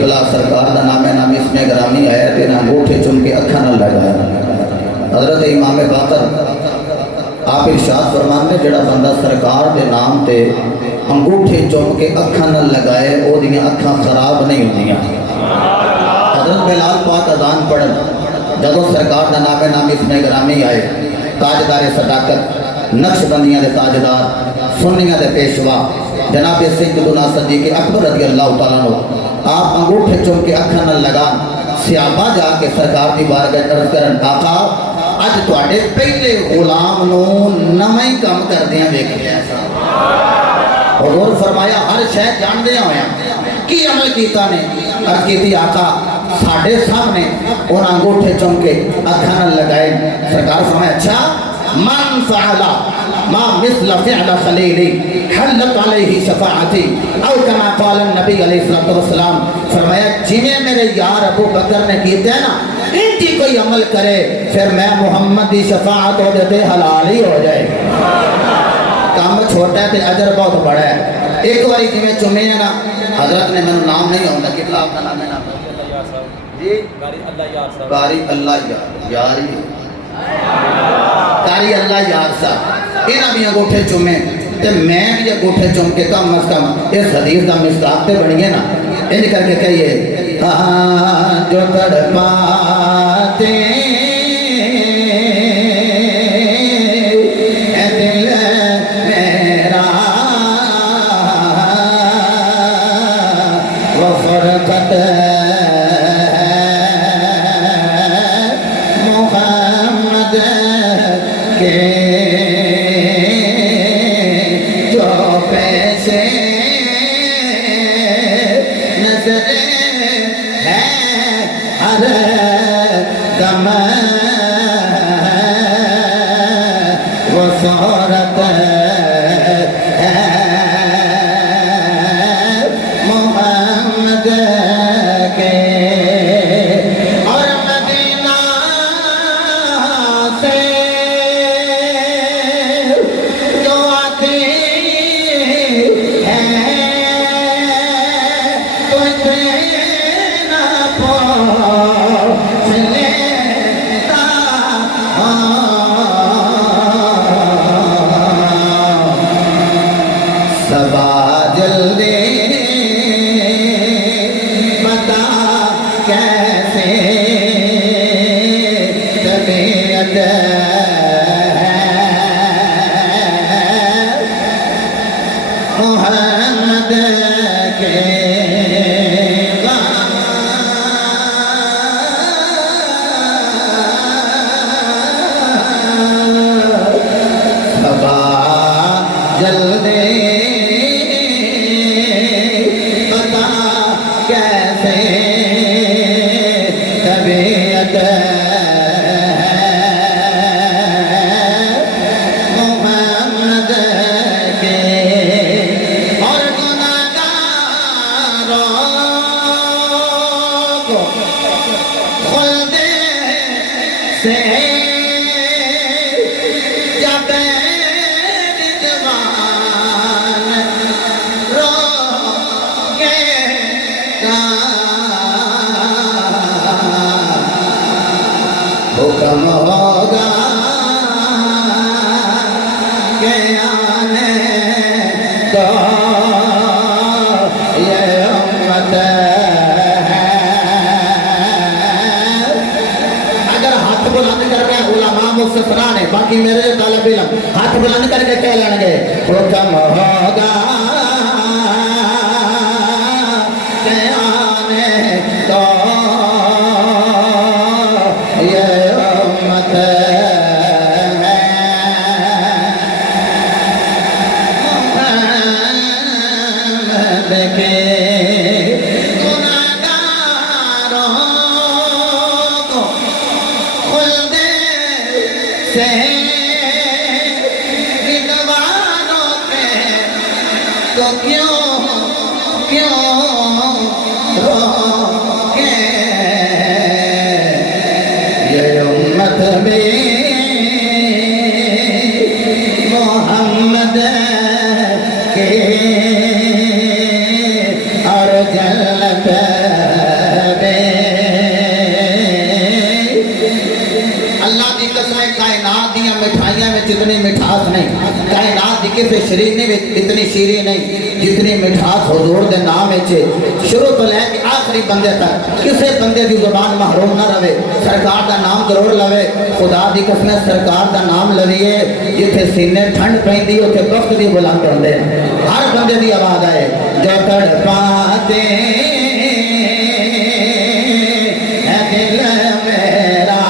قبلہ سرکار دا نام نام اس میں گرامی آیا تے نہ انگوٹھے چم کے اکھا نہ لگایا۔ حضرت امام باقر آپ ارشاد فرمانے جڑا بندہ سرکار دے نام تے انگوٹھے چم کے اکھا نہ لگائے او دیاں اکھاں خراب نہیں ہوندیاں۔ حضرت بلال پاک اذان پڑھن جدو سرکار دا نام نام اس میں گرامی آئے، تاجدار صداقت، نقش بندیاں دے تاجدار، سنیاں دے پیشوا جناب سیدنا صدیق اکبر رضی اللہ تعالیٰ عنہ آپ انگوٹھے چم کے اکھاں نہ لگان سیابہ جا کے سرکار دی بارگاہ عرض کرن آقا اج تواڈے پہلے غلام نو نویں کم کردیاں ویکھیا۔ حضور فرمایا ہر شے جاندیاں ہویا کی عمل کیتا نے؟ عرض کیتی آقا ساڈے سامنے اور انگوٹھے چم کے اکھاں نہ لگائے۔ سرکار فرمایا اچھا من فعل ما مثل فعل خلیلی حلت علیہ شفاعتی او کما قال النبی علیہ السلام، فرمایا جنہیں میرے یار ابو بکر نے کیتے ہیں نا انتی کوئی عمل کرے پھر میں محمد دی شفاعت ہو جاتے حلال ہی ہو جائے۔ کام چھوٹا ہے تے اجر بہت بڑا ہے۔ ایک باری جی چمے ہیں نا حضرت نے میں نام نہیں ہوتا کہ آپ کا نام ہے نام جی قاری اللہ یاری قاری اللہ یار صاحب انہاں بھی انگوٹھے چومے تے میں بھی انگوٹھے چوم کے کم از کم اس حدیث دا مصداق تے بنیے نا انج کر کے کہیے جو تڑپاتے باقی میرے طالب علم ہاتھ بلند کر کے کہہ لیں گے حکم ہوگا کہ آنے تو یہ امت اور جنت کسی شیرینی میں اتنی شیرین نہیں جتنی مٹھاس حضور دے نام ہے شروع تو لے کے آخری بندے تک کسے بندے دی زبان محروم نہ رہے سرکار دا نام ضرور لوے خدا دی قسم سرکار دا نام لویے جتھے سینے ٹھنڈ پہندی اتھے وقت دی بلند کر دے ہر بندے دی آواز آئے جو تڑپاتے دل میرا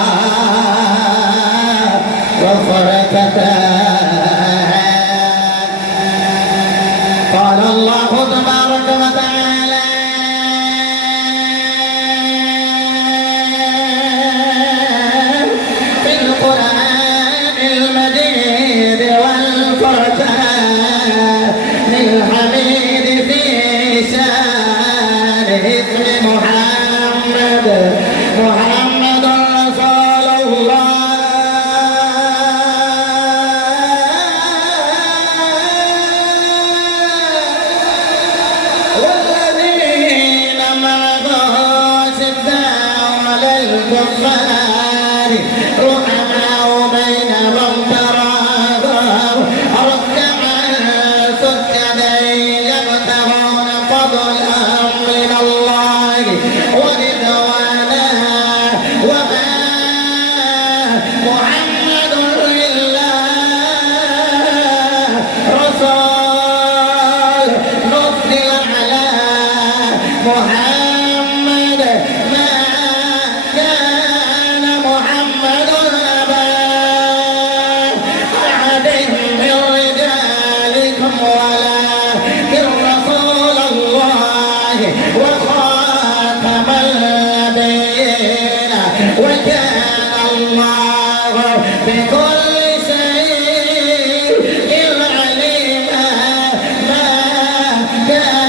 وہ فرقت قال اللہ تبارک و تعالی فی القرآن المجید والفرقان الحمید فی شان اسم محمد محمد رسول اللہ والذین معه شداء علی الکفار رحماء بینهم تراهم ركعا سجدا يبتغون فضلا من الله ورضوانا وما محمد إلا رسول نزل على محمد ما كان محمد أبا أحد من رجالكم ولكن رسول الله وخاتم النبيين وكان الله بكل شيء عليما ما كان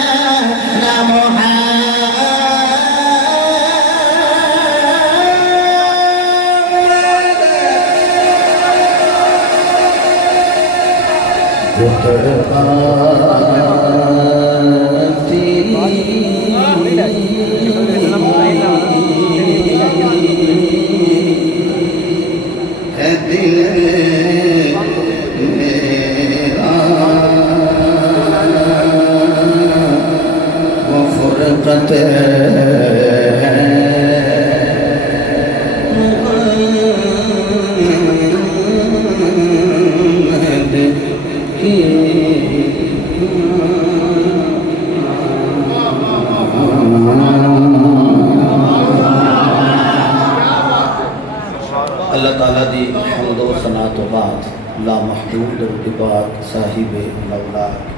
اللہ تعالیٰ دی حمد و ثنا تو بعد لا محدود ارتباط صاحب مولاک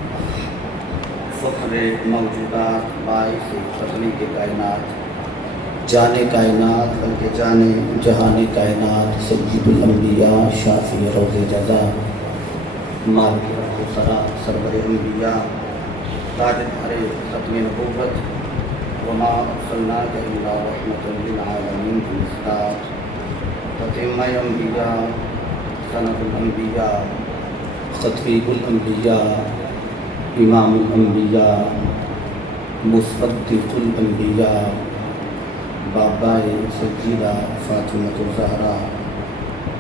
فخر موجودات باعث تخلیق کائنات جانے کائنات بلکہ جانے جہان کائنات سید الانبیاء شافی روز جزا مالک رب و سرا سرور انبیاء تاجدار ختم نبوت وما ارسلناک الا رحمۃ للعالمین مصطفی تتم الانبیاء سند الانبیاء خطیب الانبیاء امام الانبیاء مصدق الانبیاء بابا سیدہ فاطمۃ الزہرا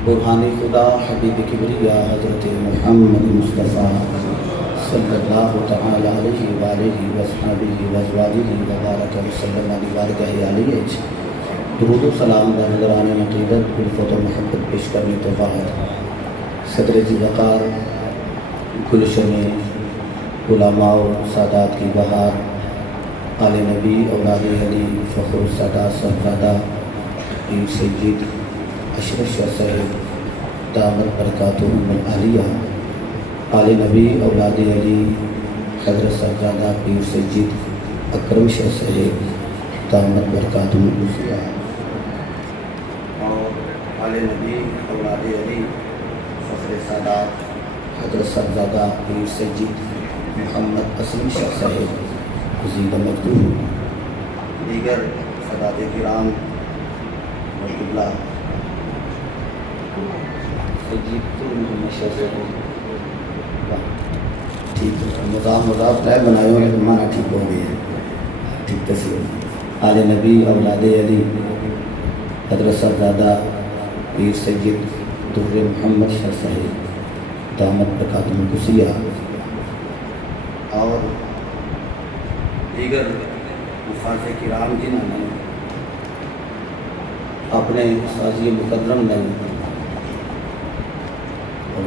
برہان خدا حبیب کبریا حضرت محمد مصطفیٰ صلی اللہ تعالی علیہ وآلہ وصحبہ وازواجہ وبارک وسلم علیہ درود و سلام در نظران عقیدت الفت و محبت پیش کرنے تو بعد صدر ذی وقار گلشن علماء و سادات کی بہار آل نبی اولاد علی فخر السادات صاحبزادہ پیر سید اشرف شاہ صاحب دامت برکاتہم العالیہ آل نبی اولاد علی حضرت صاحبزادہ پیر سید اکرم شاہ صاحب دامت برکاتہم العالیہ اور آل نبی اولاد علی فخر سادات حضرت صاحبزادہ پیر سید محمد اسلم شاہ صاحب زیدہ مجدور دیگر سادات کرام وقبلہ محمد شاہ صاحب ٹھیک ہے مضاف طے بنائے ہوئے تو مانا ٹھیک ہو گئی ہے ٹھیک تسلیم آل نبی اولاد علی حضرت صاحبزادہ پیر سید در محمد شاہ صاحب دامت برکاتہم العالیہ اور دیگر مفاز کرام جنہوں نے اپنے سازی مکرم نے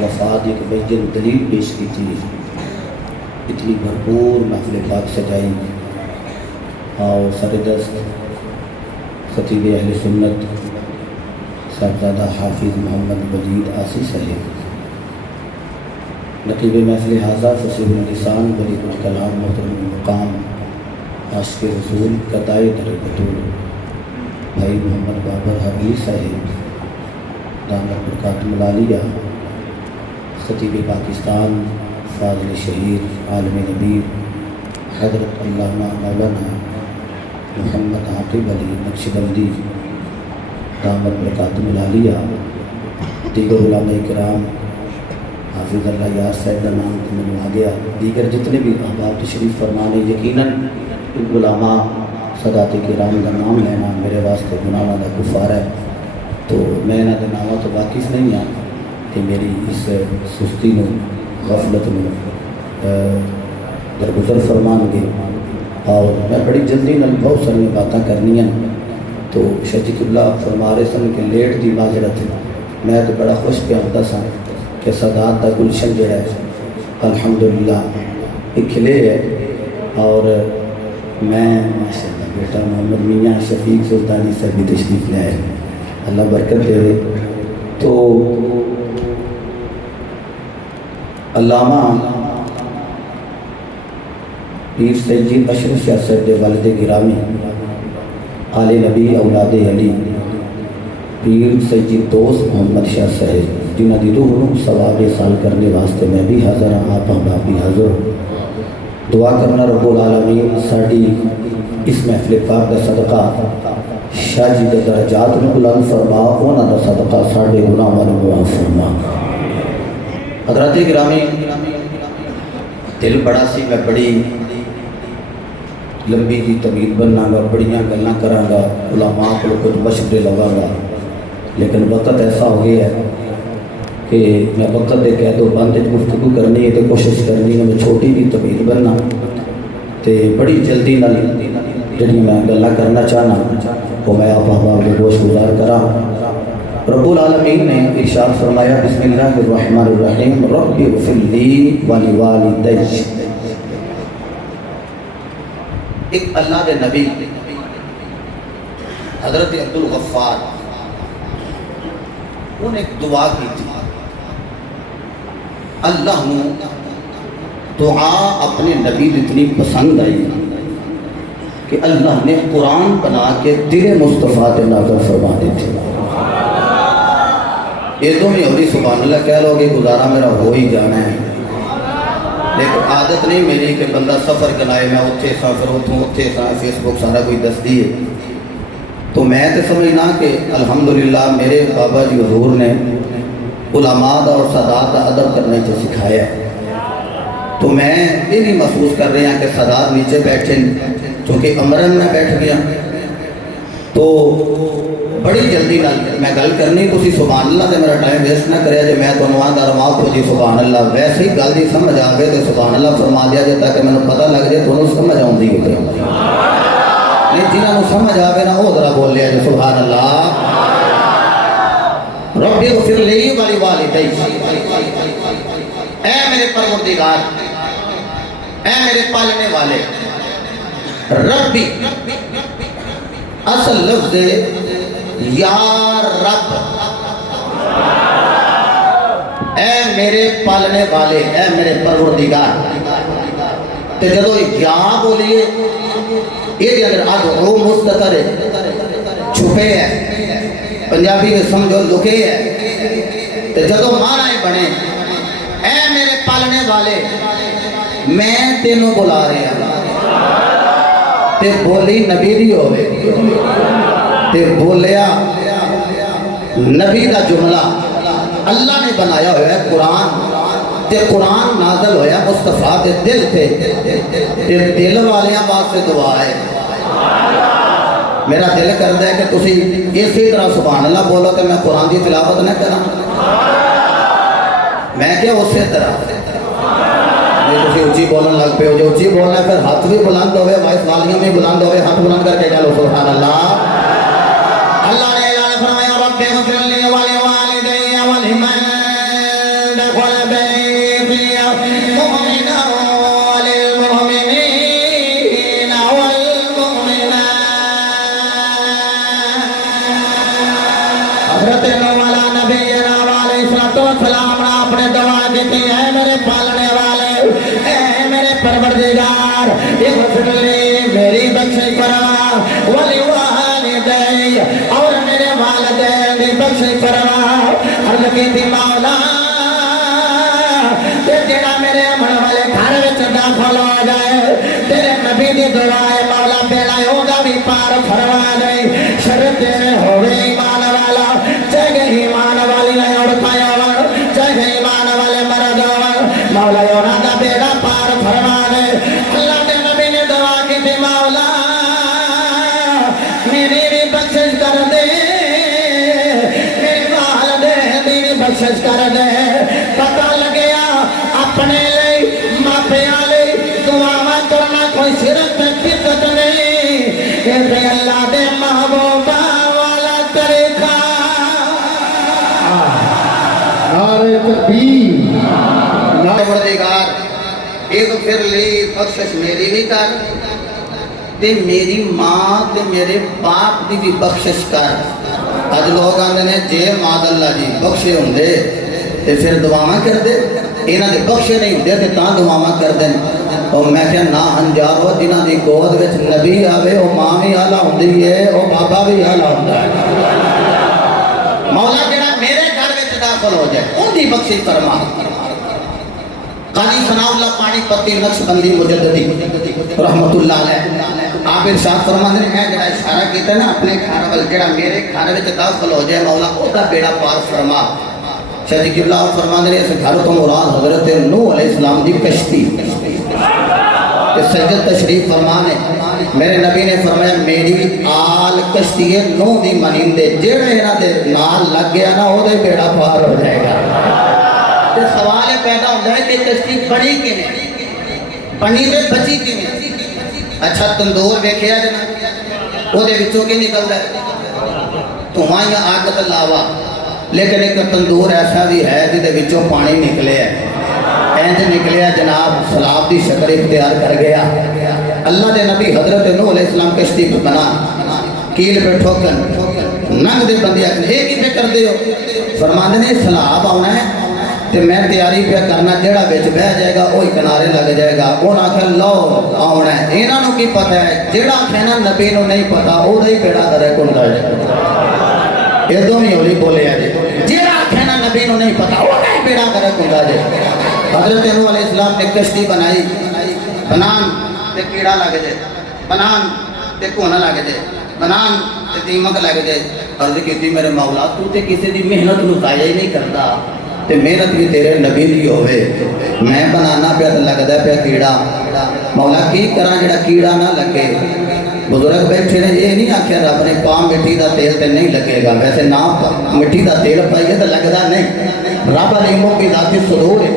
وفات ایک بیجن دلیل پیش کی تھی، اتنی بھرپور محفل پاک سجائی اور سردست خطیب اہل سنت صاحبزادہ حافظ محمد وجید آسی صاحب، نقیب محفل حاضہ فصیح اللسان بلیغ الکلام محترم المقام عاشق رسول قطائے در بطول بھائی محمد بابر حویلی صاحب دامت برکاتہ العالیہ، خطیب پاکستان فاضل شہید عالم نبی حضرت علامہ مولانا محمد عاقب علی نقشبندی دامت برکاتہ العالیہ، دیگر علماء کرام، حافظ اللہ یار صاحب کا نام میں آ گیا، دیگر جتنے بھی احباب تشریف فرمانے، یقیناً علماء سادات کرام کا نام لینا میرے واسطے گناہ کا کفار ہے، تو میں انہاں دے ناموں تو واقف نہیں ہاں کہ میری اس سستی نو غفلت نو درگزر فرمان گے، اور میں بڑی جلدی نال بہت ساری باتاں کرنی ہیں، تو شجی قبلہ فرما رہے سن کہ لیٹ دی معذرت، میں تو بڑا خوش پہ ہوتا سا کہ سادات دا گلشن جڑا ہے الحمدللہ ایک کھلے ہے، اور میں ماشاءاللہ بیٹا محمد میاں شفیق سلطانی سے بھی تشریف لے آئے، اللہ برکت دے۔ تو علامہ پیر سید اشرف شاہ صاحب دے والد گرامی آل نبی اولاد علی پیر سید دوست محمد شاہ صاحب جنہاں دی روح نو ثواب سال کرنے واسطے میں بھی حاضر ہوں، آپ احباب بھی حاضر ہوں، دعا کرنا رب العالمین ساڑی اس محفل پاک کا صدقہ شاہ جی دے درجات نو بلند فرما، انہاں دا صدقہ ساڑے گناہاں نو معاف فرما۔ حضرات گرامی، دل بڑا سی میں بڑی لمبی جی طویل بننا گا، بڑیاں گلاں کراں گا، علماء کو کچھ مشورے لگاں گا، لیکن وقت ایسا ہو گیا ہے کہ میں وقت دے قید و بند گفتگو کرنی ہے، تو کوشش کرنی ہے میں چھوٹی بھی طویل بننا، تے بڑی جلدی نال جڑی میں گلاں کرنا چاہنا وہ میں آپ احباب کو گوش گزار کراں۔ رب العالمین نے ارشاد فرمایا بسم اللہ الرحمن الرحیم رب اغفر لی ولوالدی۔ ایک اللہ کے نبی حضرت عبدالغفار انہیں ایک دعا کی تھی، اللہ نے دعا اپنے نبی اتنی پسند آئی کہ اللہ نے قرآن بنا کے دل مصطفیٰ تے نازل فرما دی تھی۔ یہ تو نہیں ہو رہی سبحان اللہ کہہ لو گے گزارا میرا ہو ہی جانا ہے، لیکن عادت نہیں میری کہ بندہ سفر کنائے میں اتھے سفر اتھے فیس بک سارا کوئی دس دیئے، تو میں تو سمجھنا کہ الحمدللہ میرے بابا جی حضور نے علماء دا اور سادات دا ادب کرنے سے سکھایا ہے، تو میں یہ نہیں محسوس کر رہے ہیں کہ سادات نیچے بیٹھے چونکہ امرن میں بیٹھ گیا، تو بڑی جلدی میں گل کرنی، تسی سبحان اللہ سے میرا ٹائم ویسٹ نہ کرے، جو میں تو نوان دا رواں کو جی سبحان اللہ، ویسے ہی گل دی سمجھ آگے تو سبحان اللہ فرما دیا جائے تاکہ میں نے پتہ لگ جائے تو انہوں سمجھ آؤں دی ہوتے ہیں، نہیں جنہوں نے سمجھ آگے نا وہ ذرا بول لیا جو سبحان اللہ۔ رب اغفر لی ولوالدی، اے میرے پروردگار، اے میرے پالنے والے، ربی اصل لفظ یا رب، اے میرے پالنے والے، اے میرے پروردگار، تے جدو یا بولیے یہ اگر ادعو مستتر چھپے ہے، پنجابی میں سمجھو لکے ہے، تے جدو معنی بنے اے میرے پالنے والے میں تینوں بلا رہے ہیں، تے بولی نبی دی ہوئے، تے بولیا نبی دا جملہ اللہ نے بنایا ہوا ہے قرآن، تے قرآن نازل ہویا مصطفیٰ دے دل تے، تے دل والیاں بات سے دعا ہے۔ میرا دل کرتا ہے کہ تسی اسی طرح سبحان اللہ بولو کہ میں قرآن دی تلاوت نہ کرا، میں کیا اسی طرح نہیں تو اچھی بولن لگ پہ ہو جو اچھی بولنا ہے پھر ہاتھ بھی بلند ہوئے وائس والیاں بھی بلند ہوئے ہاتھ بلند کر کے چلو سبحان اللہ اللہ نے اعلان فرمایا رب اغفر لی ولوالدی ولمن دخل بیتی مؤمنا وللمؤمنین والمؤمنات حضرت نوح علیہ نبینا علیہ السلام نے اپنے دعا دیتی ہے میرے پالنے والے اے میرے پروردگار اغفر لی میری بخشش فرما ولوالدی اور میرے والدین کی بخشش فرما عرض کی تھی مولا تے جڑا میرے امن والے گھر وچ داخل ہو جائے تیرے نبی دی دعا ہے مولا بیڑا ہوگا بھی پار فرما دے شرط ہوے ایمان والا چاہے ایمان والی عورتیں ہون چاہے ایمان والے مرد ہون مولا انہاں دا بیڑا پار فرما دے اللہ دے نبی نے دعا کی تھی مولا میری بھی بخشش کر دے میرے والدین دی بھی بخشش کر دے پتہ لگیا اپنے لئی ماپیاں لئی دعاواں کرنا کوئی صرف بدعت نہیں یہ تے اللہ دے محبوبہ والا طریقہ نعرہ تکبیر پروردگار اغفر لی بخشش میری بھی کر تے میری ماں تے میرے باپ دی بھی بخشش کر اج لوگ آندے نے جے ماد اللہ جی بخشے ہوندے تے پھر دعاواں کر دے انہاں دے بخشے نہیں ہوندے تے تاں دعاواں کر دین اور میں کہ نا ہنجارو جنہاں دی گود وچ نبی آوے او ماں بھی اعلیٰ ہوندی ہے او بابا بھی اعلیٰ ہوندا ہے مولا جڑا میرے گھر وچ داخل ہو جائے اون دی بخشش فرما قاضی ثناء اللہ پانی پتی نقش بندی مجددی رحمت اللہ علیہ آپ ارشاد فرماتے ہیں جڑا اشارہ کیتا ہے نا اپنے گھر وال جڑا میرے گھر وچ داخل ہو جائے مولا او دا بیڑا پار فرما شاہد قبلہ فرماتے ہیں اس گھر تو مراد حضرت نوح علیہ السلام دی کشتی کہ سجد تشریف فرمانے میرے نبی نے فرمایا میری آل کشتی ہے نوح دی منیندے جڑے انہاں دے نال لگ گیا نا او دے بیڑا پار ہو جائے گا سوال پیدا ہوتا ہے کہ کشتی بڑی کیویں بنی تے بچی کیویں اچھا تندور ویکھیا جنا او دے وچوں کی نکلدا ہے دھواں یا اگ تے لاوا لیکن ایک تندور ایسا بھی ہے جدے وچوں پانی نکلے ہے اینج نکلیا جناب سلاب دی شکل اختیار کر گیا اللہ دے نبی حضرت نوح علیہ السلام کشتی بنا کیل پہ ٹھوکن ننگ دے بندے اکنے ایک ہی پہ کر دے ہو فرماندے نے سلاب آنا ہے تے میں تیاری پہ کرنا جڑا بیچ بہ جائے گا وہی کنارے لگ جائے گا وہ آخر لو آنا ہے انہاں نو کی پتہ ہے جڑا کہنا نبی نو نہیں پتا وہ ہی بیڑا کرے کنڈا ہے یہ دو ہی ہولی بولے ہیں جڑا کہنا نبی نو نہیں پتا وہ ہی بیڑا کرے کنڈا ہے حضرت نوح علیہ السلام نے کشتی بنائی بنان تے کیڑا لگ جائے بنان تے کونا لگ جائے بنان تے دیمک لگ جائے عرض کیتی میرے مولا تو تے کسی دی محنت نو ضائع ہی نہیں کرتا تے محنت بھی تیرے نبی دی ہوئے میں بنانا پیا تے لگدا پیا کیڑا مولا کی کراں جڑا کیڑا نہ لگے بزرگ بیٹھے نے یہ نہیں آخیا رب نے پا مٹی دا تیل تے نہیں لگے گا ویسے نہ مٹی دا تیل پائیے تو لگدا نہیں رب علیموں کی ذاتی صدور ہے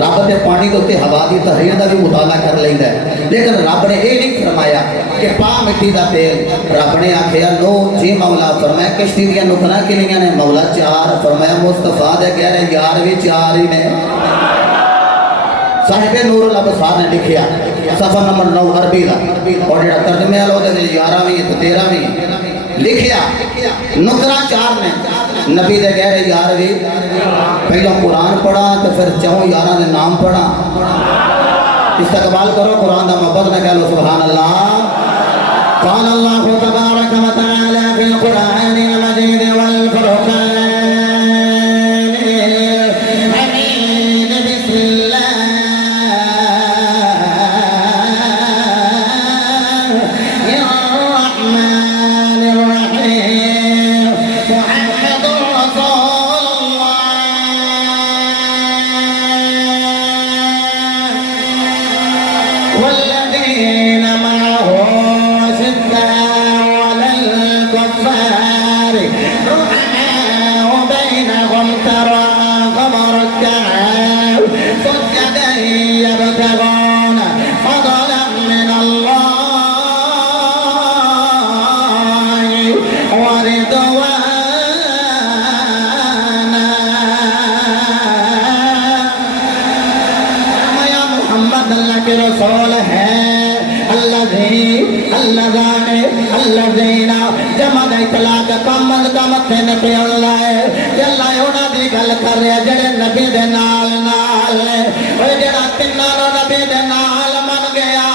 رب تے پانی دے تے ہوا دی تحریر دا بھی مطالعہ کر لیندا ہے لیکن رب نے یہ نہیں فرمایا کہ پا مٹی دا تیل رب نے آخیا لو جی مولا فرمایا کشتی دیا نکنا کنیاں نے مولا چار فرمایا مصطفیٰ دے کہہ رہے یار بھی چار ہی نے صاحب نور الابصار نے لکھیا صفحہ نمبر 9 عربی دا اور جڑا ترجمے والا دے 11 بھی تو 13 بھی لکھیا نکرا چار نے نبی دے کہہ رہے یار بھی پہلا قرآن پڑھا تو پھر چہوں یاراں دے نام پڑھا استقبال کرو قرآن دا محبت نہ کہہ لو سبحان اللہ قال اللہ تبارک و تعالی فی القرآن المجید والفرقان والذين معه شداء على الذین جمع دا اطلاق کم از کم تین پہ اللہ ہے کہ اللہ اونا دی گل کر رہے جڑے نبی دے نال نال اور جڑا تنانو نبی دے نال من گیا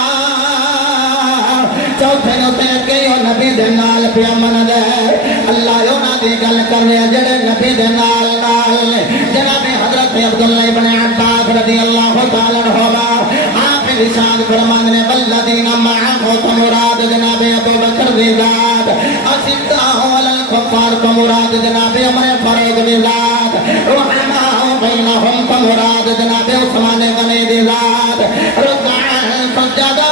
چوتھے نو تے گئے نبی دے نال پہ من دے اللہ اونا دی گل کر رہے جڑے نبی دے نال نال جناب حضرت عبداللہ ابن عباس رضی اللہ تعالی عنہما آپ ارشاد فرماندے والذین معه تو مراد جناب ابو بکر دی ذات اشداء علی الکفار تو مراد جناب عمر فاروق دی ذات رحماء بینہم تو مراد جناب عثمان غنی دی ذات رکعا سجدا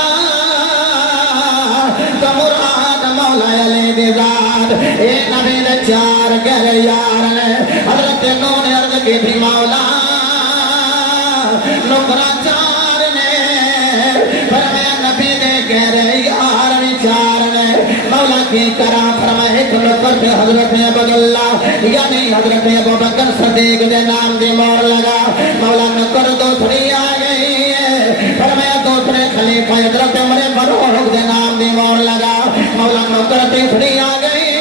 تو مراد مولا علی دی ذات اے نبی دے چار گہرے یار نے حضرت نو نے عرض کی تھی مولا نکرا چار نے فرمایا نبی دے گہرے یار چار نے مولا کی کرا فرمایا ایک نکر پہ حضرت عبداللہ یعنی حضرت ابو بکر صدیق دے نام دی مور لگا مولا نکر دوسری آ گئی ہے فرمایا دوسرے خلیفہ حضرت عمر فاروق دے نام دی مور لگا مولا نکر تیسری آ گئی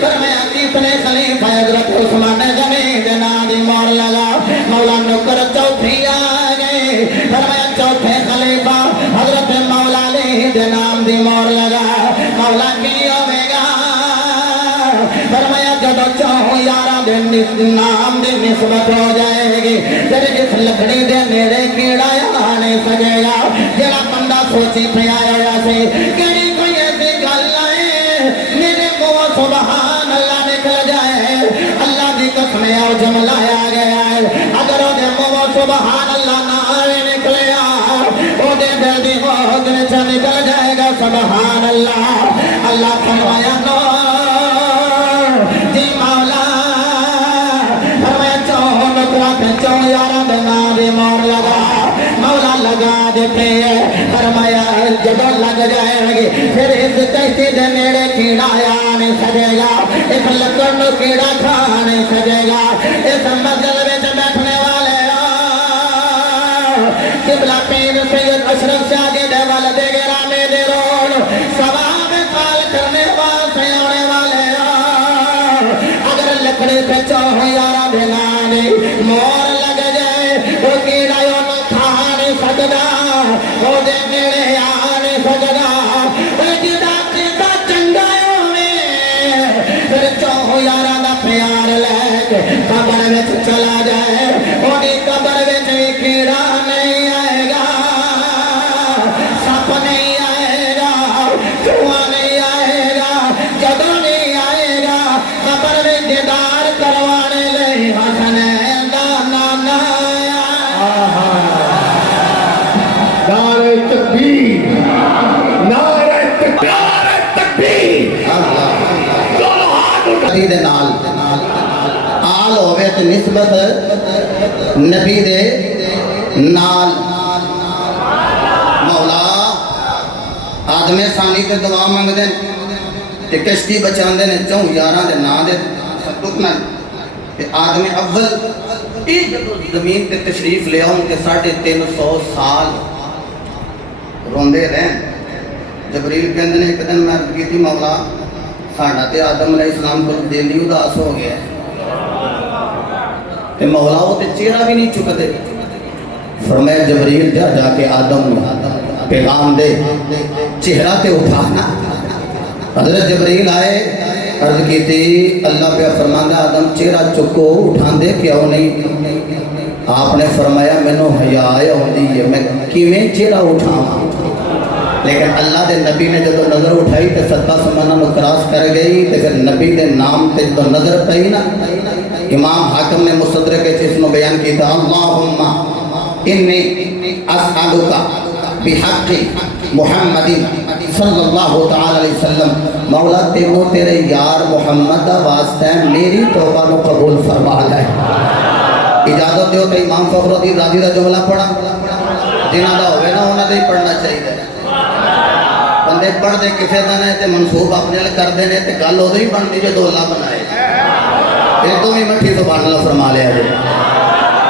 فرمایا تیسرے خلیفہ حضرت عثمان غنی دے نام دی مور لگا مولا نکر چوتھی آ گئی فرمایا چوتھے خلیفہ حضرت مولا علی دے نام دی مور لگا مولا کی ہوے گا فرمایا جب چاہو یارا دے نام دی نسبت ہو جائے گی تیرے جس لکڑی دے میرے کیڑا آنے سکے گا جڑا بندہ سوچی پہ آیا ہوا سے کہنی کوئی ایسی گل آئے میرے منہ سبحان اللہ نکل جائے اللہ دی قسم او جملہ آیا گیا ہے اگر او دے منہ سبحان اللہ نہ آئے نکلیا او دے دل دی موت سے نکل جائے گا سبحان اللہ اللہ فرمایا نو جی مولا فرمایا چون نکرا پہ چون یارا دے نام مور لگا مولا لگا دیتے فرمایا جب لگ جائے گی پھر اس کشتی دے نیڑے کیڑا آنے سجے گا اس لکڑ نو کیڑا کھانے سجے گا اس منزل میں بیٹھنے والے قبلہ پیر سید اشرف شاہد والد گرامی دے رول ثواب قال کرنے واسطے آنے والے اگر لکڑی پہ چوہ یارا دلانے مور لگ جائے وہ کیڑا یوں کھا نہیں سکتا وہ دے میرے آنے سکتا وہ جدا چیتا چنگایوں میں پھر چوہ یارا دا پیار لے کے قبر وچ چلا جائے انہی قبر وچ بھی کیڑا نہیں آئے گا سپ نہیں آئے گا چوہا نہیں آئے گا جدو نہیں آئے گا قبر میں دیدار کروانے لے حسنین دا نانا نعرہ تکبیر نعرہ تکبیر نعرہ تکبیر دونوں ہاتھ اٹھا نبی دے نال آل ہوئے تو نسبت نبی دے نال مولا آدمی ثانی تے دعا مانگ دیں تے کشتی بچان دیں چون یاران دے نا دے صدق نال تے آدمی اول ای جب زمین تے تشریف لے آؤں کہ 350 سال روندے رہیں جبریل کے اندر ایک دن میں عرض کی تھی مولا ساڑھا تے آدم علیہ السلام کو دلی اداس ہو گیا ہے تے مولا وہ تے چہرہ بھی نہیں چکتے فرمایا جبریل جا جا کے آدم پیغام دے چہرہ تے اٹھانا حضرت جبریل آئے عرض کی تھی اللہ پہ فرماندہ آدم چہرہ چکو اٹھان دے کیوں نہیں آپ نے فرمایا میں نو حیاء ہوندی ہے میں کیویں چہرہ اٹھاؤں لیکن اللہ دے نبی نے جب نظر اٹھائی تو ستا سمانہ نو کراس کر گئی تو پھر نبی دے نام تے جو نظر پئی نا امام حاکم نے مصدرک کے چیز نو بیان کی تھا اللہم انی اسعدکا بحق محمد صلی اللہ تعالی علیہ وسلم مولا تیمو تیرے یار محمد دا واسطہ ہے میری توبہ نو قبول فرما لائے اجازت دیو کہ امام فخر الدین رازی دا جملہ پڑھا جنہ دا ہوئے نا ہونا دے پڑھنا چاہیے بندے پڑھ دے کسے دنے تے منصوب اپنے لئے کر دینے تے گل ہو دے ہی بن دیجے دو اللہ بنائے یہ تو بھی مٹھی سبحان اللہ فرما لیا جائے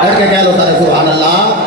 ڈر کے کہہ لو سارے سبحان اللہ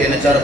3-4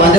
5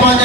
5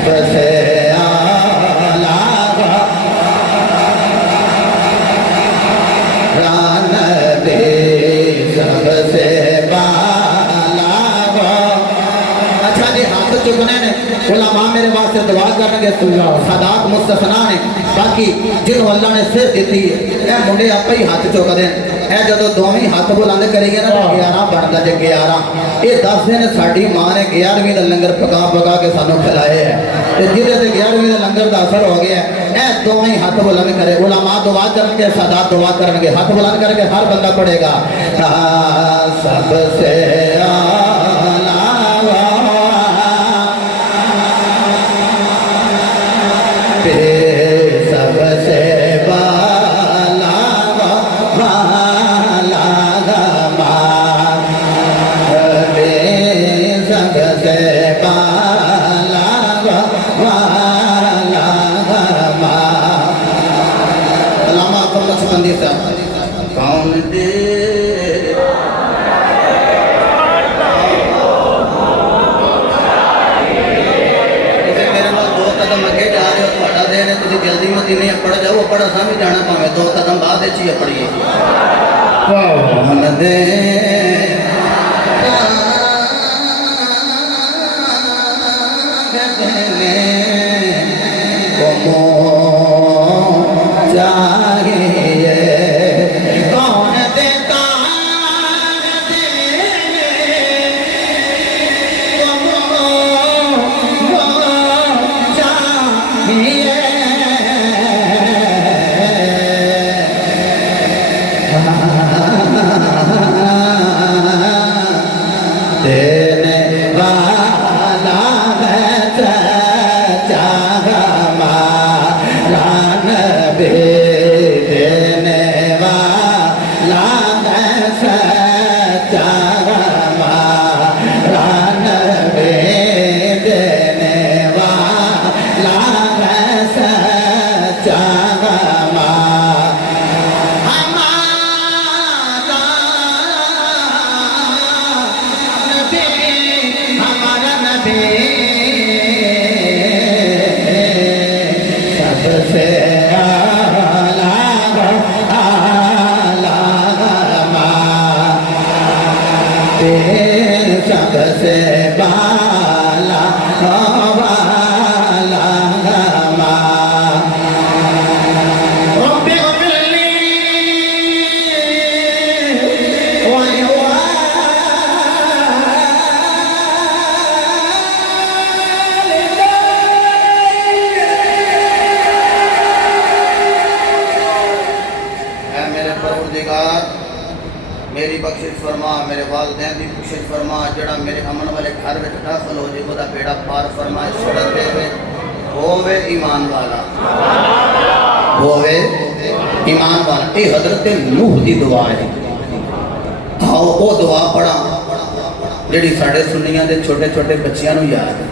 سب سے اعلیٰ نبی سب سے بالا اچھا جی ہاتھ چکنے نے علماء میرے واسطے دعا کرنگے صداق مستثنا نے باقی جنہوں اللہ نے سر دیتی ہے اے منڈے آپ ہی ہاتھ چک دیں اے جدو دومی ہاتھ بلند کریں گے نا 11 بنتا جے 11 یہ 10 دن ساڑی ماں نے 11ویں دا لنگر پکا کے سانوں کھلائے ہیں جدے سے 11ویں دا لنگر دا اثر ہو گیا ہے اے دومی ہاتھ بلند کرے علماء دعا کرنگے صداق دعا کرنگے ہاتھ بلند کر کے ہر بندہ پڑھے گا سب سے سب سے بالا والا سب سے بالا والا علامہ اکرم نقشبندی صاحب کون دے جلدی مدینے اپڑ جاؤ اپڑ اساں بھی جانا پاوے 2 قدم بعد اچھی اپڑیے محمد چاہیے کون دیتا دینے والا ہمارا نبی دینے والا سچا ہمارا نبی دینے والا سچا سب سے سب سے بالا والا رب اغفر لی اے میرے پروردگار میری بخشش فرما میرے والدین دی بخشش فرما جڑا میرے امن والے گھر وچ داخل ہو جے خدا بیڑا پار فرما صورت دے ہووے ایمان والا ہووے ایمان والا اے حضرت نوح دی دعا ہے آؤ او دعا پڑھا جڑی ساڈے سنیاں دے چھوٹے چھوٹے بچیاں نوں یاد ہے